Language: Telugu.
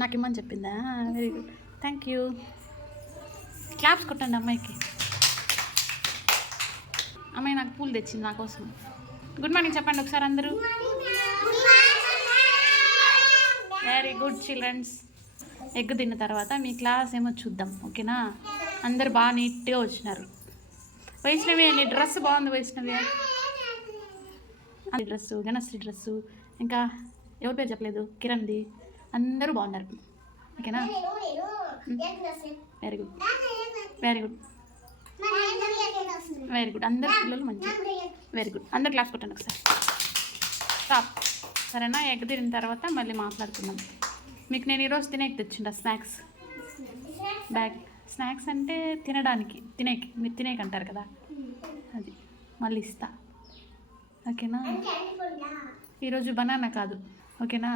నాకు ఇమ్మని చెప్పిందా? Very good thank you claps కొట్టండి అమ్మాయికి. అమ్మాయి నాకు పూలు తెచ్చింది నా కోసం. గుడ్ మార్నింగ్ చెప్పండి ఒకసారి అందరూ. వెరీ గుడ్ చిల్డ్రన్స్ ఎగ్ తిన్న తర్వాత మీ క్లాస్ ఏమో చూద్దాం ఓకేనా? అందరు బాగా నీట్గా వచ్చినారు. వైష్ణవి నీ డ్రెస్ బాగుంది వైష్ణవి. అది డ్రెస్సు గణశ్రీ డ్రెస్సు ఇంకా ఎవరి పేరు చెప్పలేదు? కిరణ్ది. అందరూ బాగున్నారు. ఓకేనా? Very good very good very good అందరు పిల్లలు మంచిగా. వెరీ గుడ్ అందరు క్లాస్ కొట్టండి ఒకసారి. స్టాప్ సరేనా? ఎగ్ తిరిగిన తర్వాత మళ్ళీ మాట్లాడుకుందాం. మీకు నేను ఈరోజు తినేకి తెచ్చిండ స్నాక్స్ బ్యాగ్ స్నాక్స్ అంటే తినడానికి తినేకి. మీరు తినేకి అంటారు కదా? అది. మళ్ళీ ఇస్తా. ఓకేనా? ఈరోజు బనానా కాదు. ఓకేనా?